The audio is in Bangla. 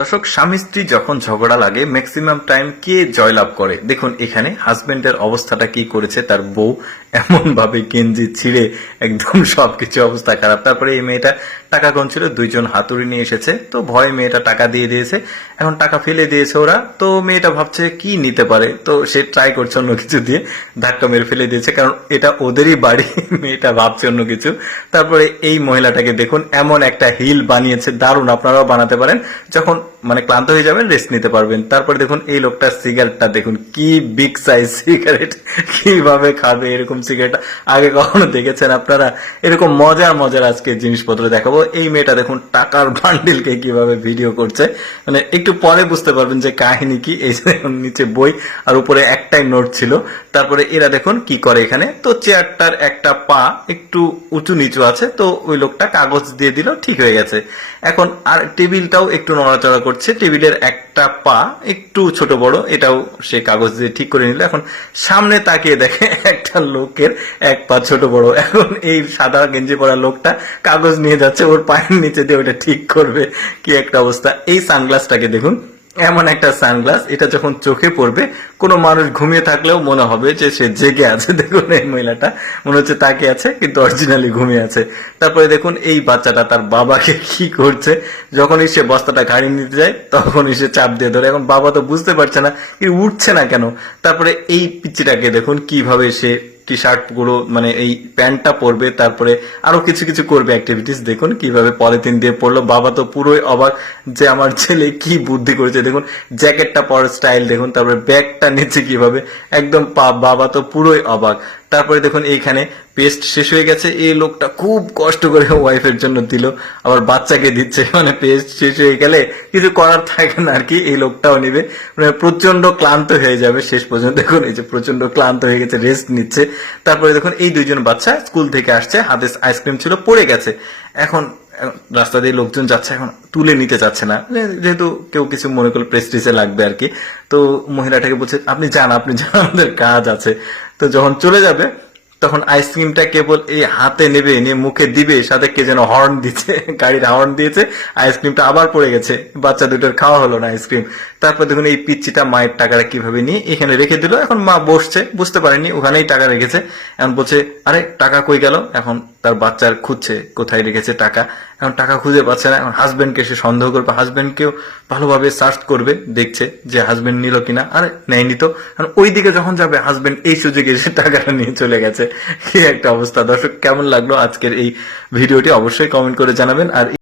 দর্শক, স্বামী স্ত্রী যখন ঝগড়া লাগে ম্যাক্সিমাম টাইম কে জয়লাভ করে? দেখুন, এখানে হাজবেন্ডের অবস্থাটা কি করেছে? তার বউ এমন ভাবে গেঞ্জি ছিঁড়ে একদম সবকিছু অবস্থা খারাপ। তারপরে এই মেয়েটা টাকা গুনছিল, দুইজন হাতুড়ি নিয়ে এসেছে। তো ভয়ে মেয়েটা টাকা দিয়ে দিয়েছে। এখন টাকা ফেলে দিয়েছে ওরা। তো মেয়েটা ভাবছে, কি নিতে পারে? তো সে ট্রাই করছে অন্য কিছু দিয়ে, ধাক্কা মেরে ফেলে দিয়েছে। কারণ এটা ওদেরই বাড়ি, মেয়েটা ভাবছে অন্য কিছু। তারপরে এই মহিলাটাকে দেখুন, এমন একটা হিল বানিয়েছে, দারুণ। আপনারাও বানাতে পারেন। যখন মানে ক্লান্ত হয়ে যাবেন রেস্ট নিতে পারবেন। তারপরে দেখুন, এই লোকটার সিগারেটটা দেখুন, কি বিগ সাইজ সিগারেট কীভাবে খাবে এরকম সিগারেট আগে কখনো দেখেছেন আপনারা? এরকম মজার মজার আজকে জিনিসপত্র দেখাবো। এই মেয়েটা দেখুন, টাকার বান্ডিলকে কীভাবে ভিডিও করছে। মানে একটু পরে বুঝতে পারবেন যে কাহিনী কি। এই যে নিচে বই, আর উপরে একটাই নোট ছিল। তারপরে এরা দেখুন, কি করে এখানে? তো চেয়ারটার একটা পা একটু উঁচু নিচু আছে, তো ওই লোকটা কাগজ দিয়ে দিল, ঠিক হয়ে গেছে। এখন আর টেবিলটাও একটু নড়াচড়া করছে, টেবিলের একটা পা একটু ছোট বড়, এটাও সে কাগজ দিয়ে ঠিক করে নিল। এখন সামনে তাকিয়ে দেখে একটা লোকের এক পা ছোট বড়। এখন এই সাদা গেঞ্জি পরা লোকটা কাগজ নিয়ে যাচ্ছে, ওর পায়ের নিচে দিয়ে ওটা ঠিক করবে। কি একটা অবস্থা। এই সানগ্লাসটাকে দেখুন। এমন একটা সানগ্লাস, এটা যখন চোখে পড়বে, কোনো মানুষ ঘুমিয়ে থাকলেও মনে হবে যে সে জেগে আছে। দেখুন এই মহিলাটা, মনে হচ্ছে তাকে আছে, কিন্তু অরিজিনালি ঘুমিয়ে আছে। তারপরে দেখুন এই বাচ্চাটা তার বাবাকে কি করছে। যখনই সে বস্তাটা গাড়ি নিতে যায়, তখনই সে চাপ দিয়ে ধরে। এখন বাবা তো বুঝতে পারছে না উঠছে না কেন? তারপরে এই পিচ্চিটাকে দেখুন, কীভাবে সে টি শার্টগুলো মানে এই প্যান্টটা পরবে, তারপরে আরও কিছু কিছু করবে অ্যাক্টিভিটিস দেখুন কীভাবে পলিথিন দিয়ে পড়ল বাবা তো পুরোই অবাক যে আমার ছেলে কি বুদ্ধি করেছে। দেখুন জ্যাকেটটা পরার স্টাইল দেখুন, তারপরে ব্যাগটা নিচ্ছে কীভাবে। একদম বাবা তো পুরোই অবাক। তারপরে দেখুন এইখানে পেস্ট শেষ হয়ে গেছে। এই লোকটা খুব কষ্ট করে ওয়াইফের জন্য দিল। আবার বাচ্চাকে দিচ্ছে। মানে পেস্ট শেষ হয়ে গেলে কিছু করার থাকে না আর কি। এই লোকটাও নিবে। মানে প্রচণ্ড ক্লান্ত হয়ে যাবে শেষ পর্যন্ত। দেখুন, এই যে প্রচণ্ড ক্লান্ত হয়ে গেছে রেস্ট নিচ্ছে। তারপরে দেখুন, এই দুইজন বাচ্চা স্কুল থেকে আসছে। হাতে আইসক্রিম ছিল, পড়ে গেছে। এখন রাস্তা দিয়ে লোকজন যাচ্ছে, এখন তুলে নিতে চাচ্ছে না। যেহেতু কেউ কিছু মনে করলে প্রেস্টিজে লাগবে আর কি। তো মহিলাটাকে বলছে, আপনি যান আপনি যান, আমাদের কাজ আছে। তো যখন চলে যাবে তখন আইসক্রিমটা কেবল এই হাতে নেবে, নিয়ে মুখে দিবে, সাথে কে যেন হর্ন দিচ্ছে গাড়ির হর্ন দিয়েছে, আইসক্রিমটা আবার পড়ে গেছে, বাচ্চা দুটোর খাওয়া হলো না আইসক্রিম। তারপর দেখুন এই পিচ্ছিটা মায়ের টাকাটা কীভাবে নিয়ে এখানে রেখে দিল, এখন মা বসছে, বুঝতে পারেনি, ওখানেই টাকা রেখেছে, এখন বলছে, আরে, টাকা কই গেল? এখন তার বাচ্চার খুঁজছে, কোথায় রেখেছে টাকা। এখন টাকা খুঁজে পাচ্ছে না, এখন হাজবেন্ডকে সে সন্দেহ করবে। হাজবেন্ডকেও ভালোভাবে সার্চ করবে, দেখছে যে হাজবেন্ড নিল কিনা, আর নেয়নি তো। কারণ ওই দিকে যখন যাবে হাজবেন্ড এই সুযোগে এসে টাকাটা নিয়ে চলে গেছে। কি একটা অবস্থা। দর্শক, কেমন লাগল আজকের এই ভিডিওটি? অবশ্যই কমেন্ট করে জানাবেন। আর